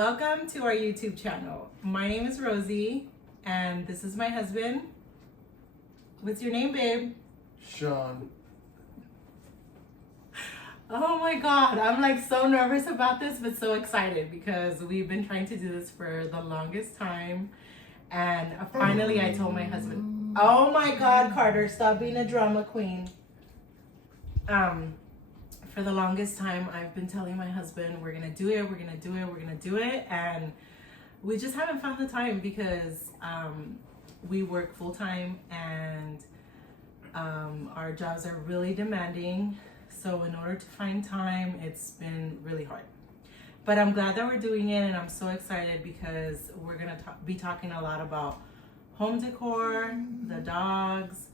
Welcome to our YouTube channel. My name is Rosie, and this is my husband. What's your name, babe? Sean. Oh my God, I'm like so nervous about this, but so excited because we've been trying to do this for the longest time. And finally I told my husband, oh my God, Carter, stop being a drama queen. For the longest time, I've been telling my husband, we're gonna do it, we're gonna do it, we're gonna do it. And we just haven't found the time because we work full time and our jobs are really demanding. So in order to find time, it's been really hard. But I'm glad that we're doing it, and I'm so excited because we're gonna be talking a lot about home decor, the dogs.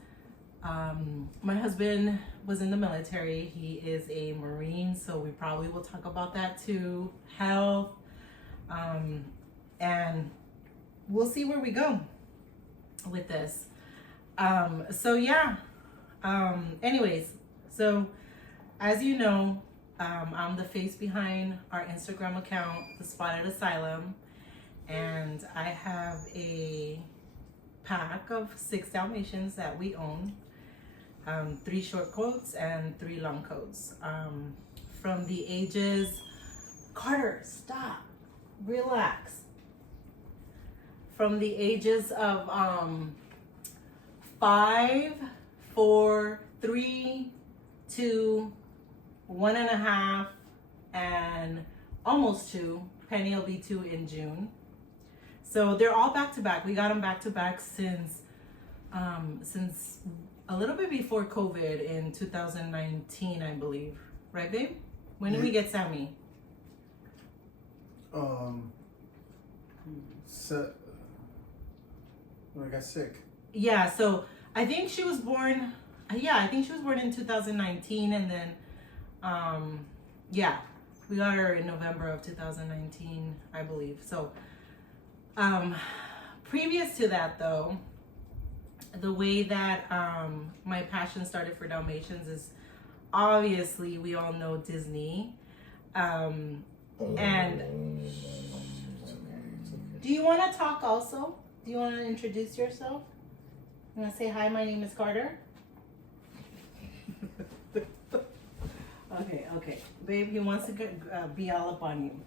My husband was in the military. He is a Marine, so we probably will talk about that too. Health, and we'll see where we go with this. Anyways, so as you know, I'm the face behind our Instagram account, The Spotted Asylum, and I have a pack of 6 Dalmatians that we own. 3 short coats and 3 long coats. From the ages, Carter, stop, relax. From the ages of 5, 4, 3, 2, 1.5, and almost 2. Penny will be 2 in June. So they're all back to back. We got them back to back since a little bit before COVID in 2019, I believe. Right, babe? When did we get Sammy? When I got sick. Yeah, so I think she was born, in 2019, and then, we got her in November of 2019, I believe. So, previous to that though, the way that my passion started for Dalmatians is obviously, we all know Disney. And do you want to talk also? Do you want to introduce yourself? You want to say hi, my name is Carter? Okay. Babe, he wants to be all up on you.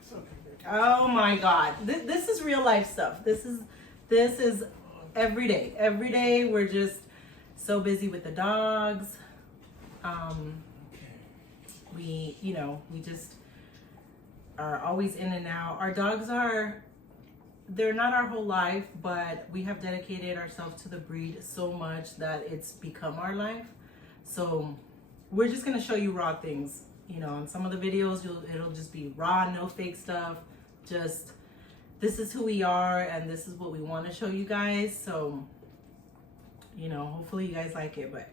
It's okay, babe. Oh my God. This is real life stuff. This is every day. Every day we're just so busy with the dogs. We just are always in and out. Our dogs they're not our whole life, but we have dedicated ourselves to the breed so much that it's become our life. So we're just gonna show you raw things. In some of the videos, it'll just be raw, no fake stuff. Just this is who we are, and this is what we want to show you guys. So, hopefully you guys like it. But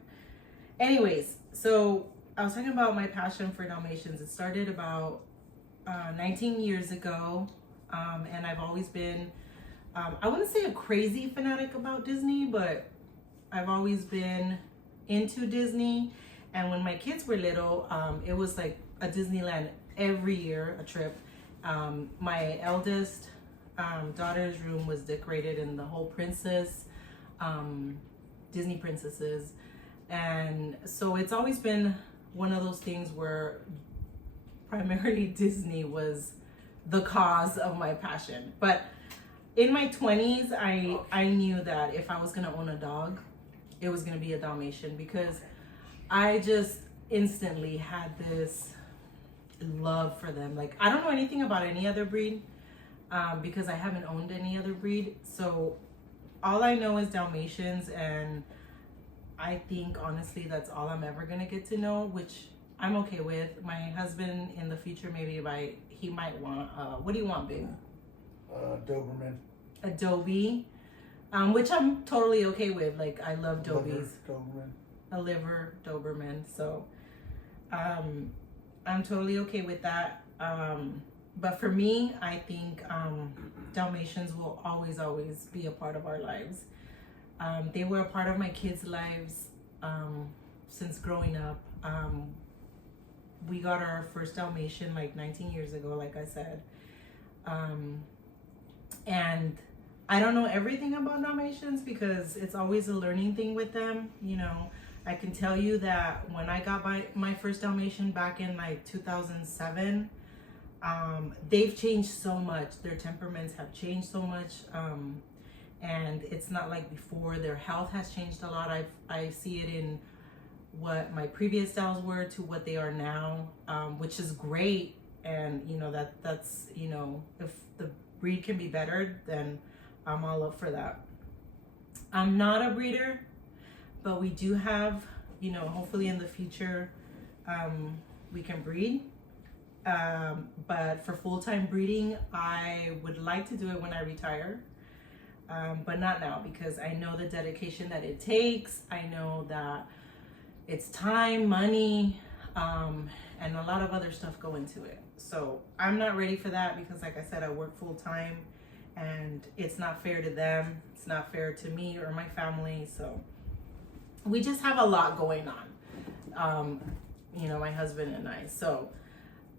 anyways, so I was talking about my passion for Dalmatians. It started about 19 years ago. And I've always been, I wouldn't say a crazy fanatic about Disney, but I've always been into Disney. And when my kids were little, it was like a Disneyland every year, a trip. My eldest daughter's room was decorated in the whole princess, Disney princesses. And so it's always been one of those things where primarily Disney was the cause of my passion. But in my 20s, I knew that if I was gonna own a dog, it was gonna be a Dalmatian, because I just instantly had this love for them. Like, I don't know anything about any other breed, because I haven't owned any other breed. So all I know is Dalmatians, and I think honestly that's all I'm ever gonna get to know, which I'm okay with. My husband in the future, maybe he might want, what do you want, babe? Doberman. Adobe, which I'm totally okay with. Like, I love Dobies. Doberman. A liver Doberman. So, I'm totally okay with that. But for me, I think Dalmatians will always be a part of our lives. They were a part of my kids' lives since growing up. we got our first Dalmatian like 19 years ago, like I said. And I don't know everything about Dalmatians because it's always a learning thing with them. You know, I can tell you that when I got my first Dalmatian back in like 2007, they've changed so much. Their temperaments have changed so much. And it's not like before. Their health has changed a lot. I see it in what my previous Dals were to what they are now, which is great. And you know, that's, you know, if the breed can be bettered, then I'm all up for that. I'm not a breeder, but we do have, you know, hopefully in the future, we can breed. But for full-time breeding, I would like to do it when I retire, but not now, because I know the dedication that it takes. I know that it's time, money, and a lot of other stuff go into it. So I'm not ready for that because, like I said, I work full-time and it's not fair to them. It's not fair to me or my family. So we just have a lot going on, you know, my husband and I. So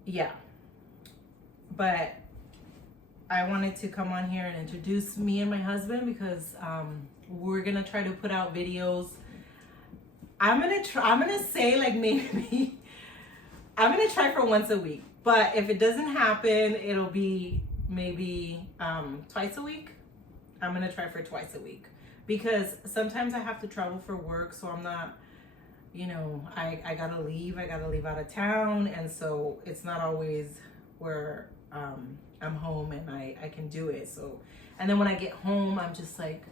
yeah, but I wanted to come on here and introduce me and my husband because we're gonna try to put out videos. I'm gonna say like maybe I'm gonna try for once a week, but if it doesn't happen, it'll be maybe twice a week. I'm gonna try for twice a week because sometimes I have to travel for work, so I'm not, you know, I gotta leave out of town, and so it's not always where I'm home and I can do it. So, and then when I get home, I'm just like,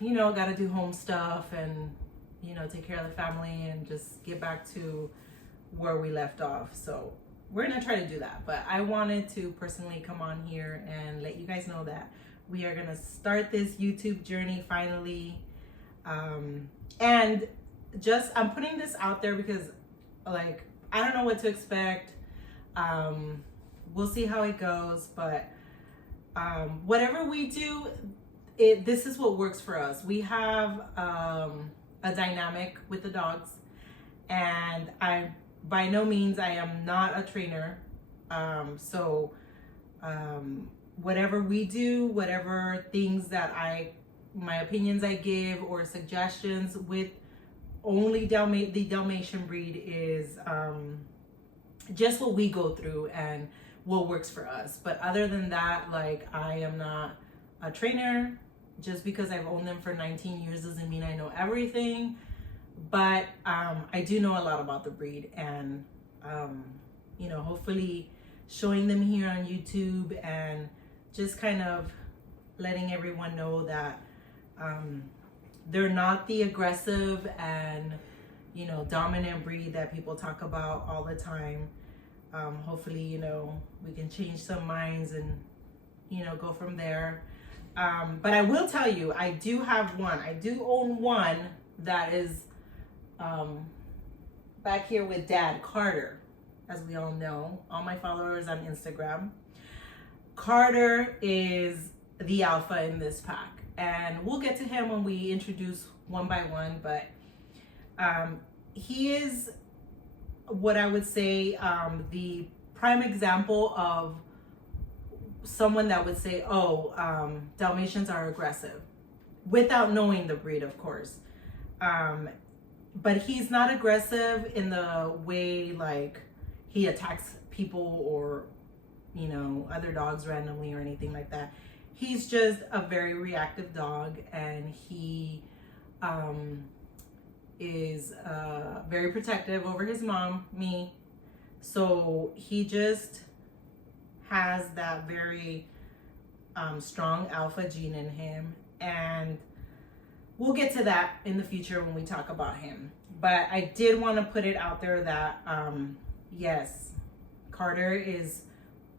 you know, gotta do home stuff and, you know, take care of the family and just get back to where we left off. So we're gonna try to do that, but I wanted to personally come on here and let you guys know that we are gonna start this YouTube journey finally. And just, I'm putting this out there because like, I don't know what to expect. We'll see how it goes, but whatever we do, this is what works for us. We have a dynamic with the dogs, and by no means I am not a trainer. So whatever we do, whatever things that my opinions I give or suggestions with only the Dalmatian breed is just what we go through and what works for us. But other than that, like, I am not a trainer. Just because I've owned them for 19 years doesn't mean I know everything, but I do know a lot about the breed, and you know, hopefully showing them here on YouTube and just kind of letting everyone know that they're not the aggressive and, you know, dominant breed that people talk about all the time. Hopefully, you know, we can change some minds and, you know, go from there. But I will tell you, I do have one. I do own one that is back here with Dad, Carter, as we all know. All my followers on Instagram. Carter is the alpha in this pack, and we'll get to him when we introduce one by one, but he is what I would say the prime example of someone that would say, oh, Dalmatians are aggressive, without knowing the breed, of course. But he's not aggressive in the way like he attacks people or, you know, other dogs randomly or anything like that. He's just a very reactive dog, and he is very protective over his mom, me. So he just has that very strong alpha gene in him, and we'll get to that in the future when we talk about him. But I did want to put it out there that yes, Carter is,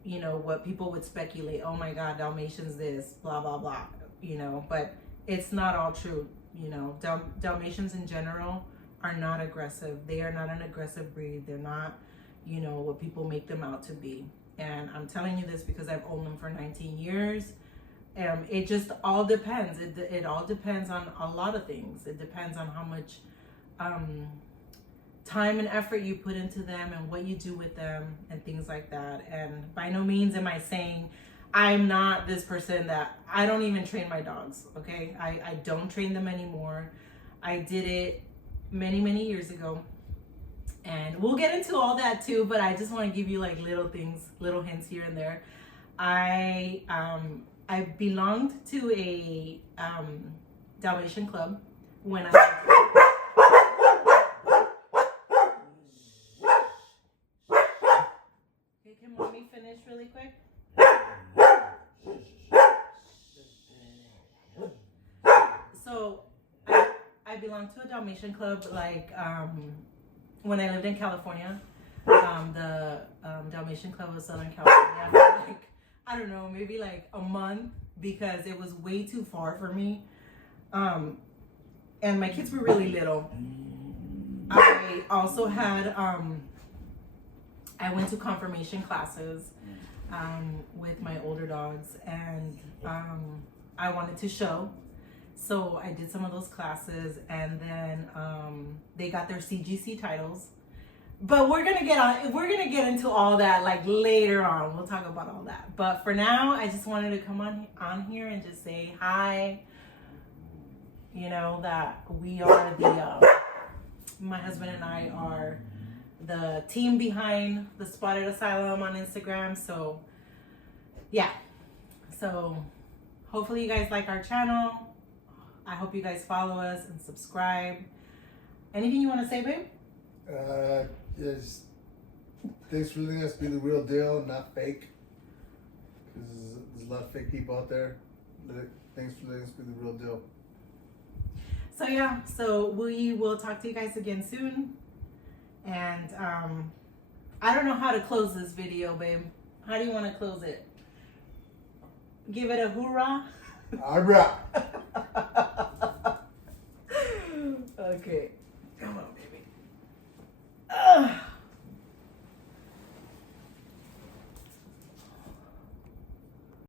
you know, what people would speculate. Oh my God, Dalmatians this, blah, blah, blah, you know, but it's not all true. You know, Dalmatians in general are not aggressive. They are not an aggressive breed. They're not, you know, what people make them out to be. And I'm telling you this because I've owned them for 19 years. It just all depends. It all depends on a lot of things. It depends on how much time and effort you put into them and what you do with them and things like that. And by no means am I saying I'm not this person that I don't even train my dogs, okay? I don't train them anymore. I did it many, many years ago. And we'll get into all that too, but I just want to give you like little things, little hints here and there. I belonged to a Dalmatian club when I Okay, can mommy finish really quick? So I belonged to a Dalmatian club like when I lived in California. The Dalmatian Club of Southern California for like, I don't know, maybe like a month because it was way too far for me. And my kids were really little. I also had, I went to confirmation classes with my older dogs, and I wanted to show. So I did some of those classes, and then they got their CGC titles. But we're gonna get into all that like later on. We'll talk about all that. But for now, I just wanted to come on here and just say hi. You know that we are my husband and I are the team behind the Spotted Asylum on Instagram. So yeah, so hopefully you guys like our channel. I hope you guys follow us and subscribe. Anything you want to say, babe? Yes. Thanks for letting us be the real deal, not fake. Because there's a lot of fake people out there. Thanks for letting us be the real deal. So yeah, so we will talk to you guys again soon. And I don't know how to close this video, babe. How do you want to close it? Give it a hoorah? Alright. Okay. Come on, baby.